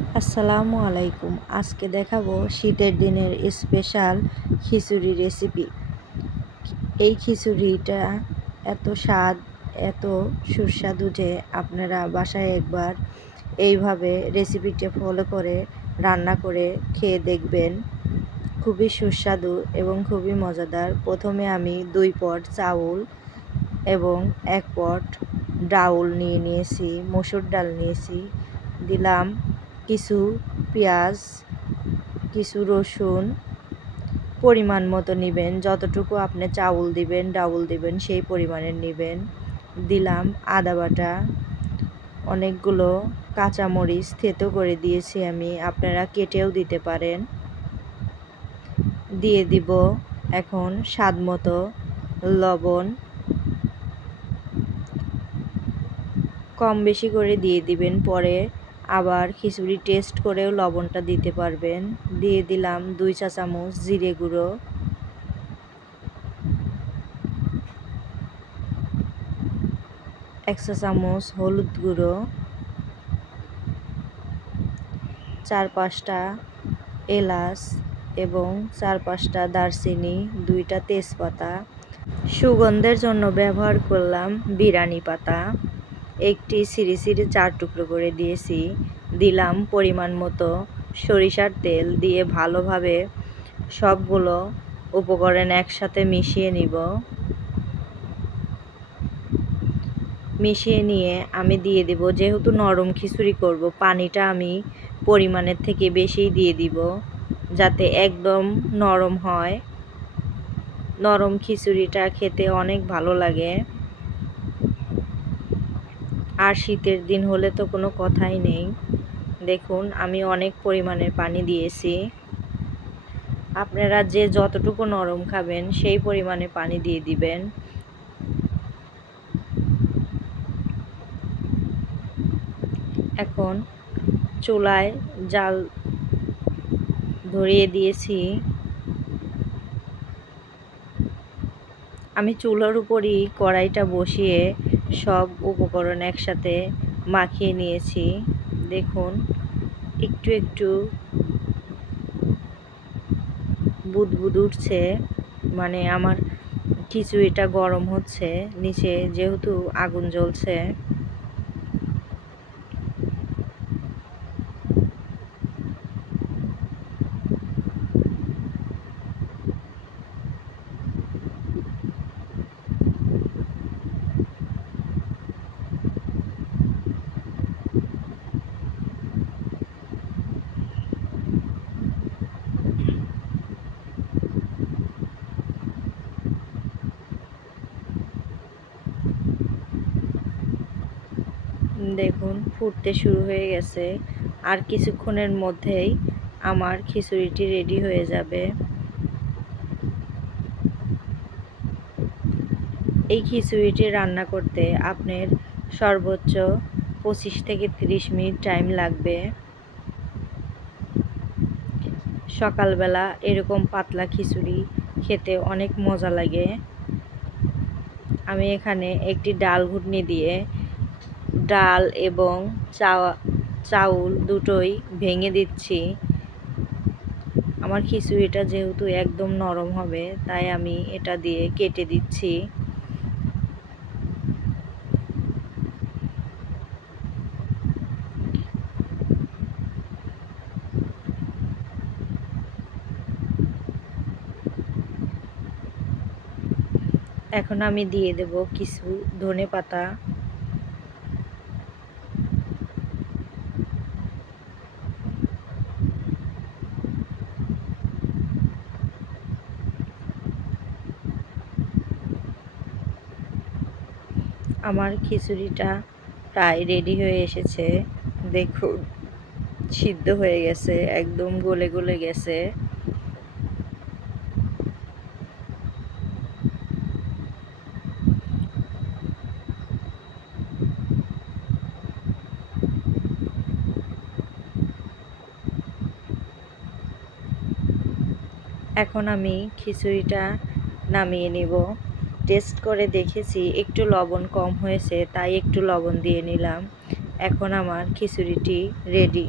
আসসালামু আলাইকুম। আজকে দেখাবো শীতের দিনের স্পেশাল খিচুড়ি রেসিপি। এই খিচুড়িটা এত স্বাদ, এত সুস্বাদু যে আপনারা বাসায় একবার এইভাবে রেসিপিটা ফলো করে রান্না করে খেয়ে দেখবেন। খুবই সুস্বাদু এবং খুবই মজাদার। প্রথমে আমি 2 পট চাউল এবং 1 পট ডাউল নিয়েছি, মসুর ডাল নিয়েছি। দিলাম কিছু পেঁয়াজ, কিছু রসুন, পরিমাণ মতো নেবেন, যতটুকু আপনি চাউল দিবেন ডাউল দিবেন সেই পরিমাণের নেবেন। দিলাম আদা বাটা, অনেকগুলো কাঁচামরিচ থেতো করে দিয়েছি আমি, আপনারা কেটেও দিতে পারেন। দিয়ে দিব এখন স্বাদ মতো লবণ, কম বেশি করে দিয়ে দিবেন, পরে আবার খিচুড়ি টেস্ট করেও লবণটা দিতে পারবেন। দিয়ে দিলাম 2 চা চামচ জিরে গুঁড়ো, 1 চা চামচ হলুদ গুঁড়ো, 4-5টা এলাচ এবং 4-5টা দারচিনি, 2টা তেজপাতা। সুগন্ধের জন্য ব্যবহার করলাম বিরিয়ানি পাতা। একটি সিরি 4 টুকরো করে দিয়েছি। দিলাম পরিমাণ মতো সরিষার তেল, দিয়ে ভালোভাবে সবগুলো উপকরণ একসাথে মিশিয়ে নিব। মিশিয়ে নিয়ে আমি দিয়ে দিব, যেহেতু নরম খিচুড়ি করব, পানিটা আমি পরিমাণের থেকে বেশিই দিয়ে দিব যাতে একদম নরম হয়। নরম খিচুড়িটা খেতে অনেক ভালো লাগে, আর শীতের দিন হলে তো কোনো কথাই নেই। দেখুন আমি অনেক পরিমাণের পানি দিয়েছি, আপনারা যে যতটুকু নরম খাবেন সেই পরিমাণে পানি দিয়ে দিবেন। এখন চুলায় জাল ধরিয়ে দিয়েছি। আমি চুলার উপরই কড়াইটা বসিয়ে সব উপকরণ একসাথে মাখিয়ে নিয়েছি। দেখুন একটু একটু বুদবুদ উঠছে, মানে আমার খিচুড়িটা গরম হচ্ছে, নিচে যেহেতু আগুন জ্বলছে। দেখুন ফুটতে শুরু হয়ে গেছে, আর কিছুক্ষণের মধ্যেই আমার খিচুড়িটি রেডি হয়ে যাবে। এই খিচুড়িটি রান্না করতে আপনার সর্বোচ্চ 25 থেকে 30 মিনিট টাইম লাগবে। সকালবেলা এরকম পাতলা খিচুড়ি খেতে অনেক মজা লাগে। আমি এখানে একটি ডাল ঘুটনি দিয়ে ডাল এবং চাউল দুটোই ভেঙে দিচ্ছি। আমার খিচুড়িটা যেহেতু একদম নরম হবে, তাই আমি এটা দিয়ে কেটে দিচ্ছি। এখন আমি দিয়ে দেব কিছু ধনেপাতা, আমার খিচুড়িটা প্রায় রেডি হয়ে এসেছে। দেখুন সিদ্ধ হয়ে গেছে, একদম গলে গলে গেছে। এখন আমি খিচুড়িটা নামিয়ে নিব। টেস্ট করে দেখেছি একটু লবণ কম হয়েছে, তাই একটু লবণ দিয়ে নিলাম। এখন আমার খিচুড়িটি রেডি।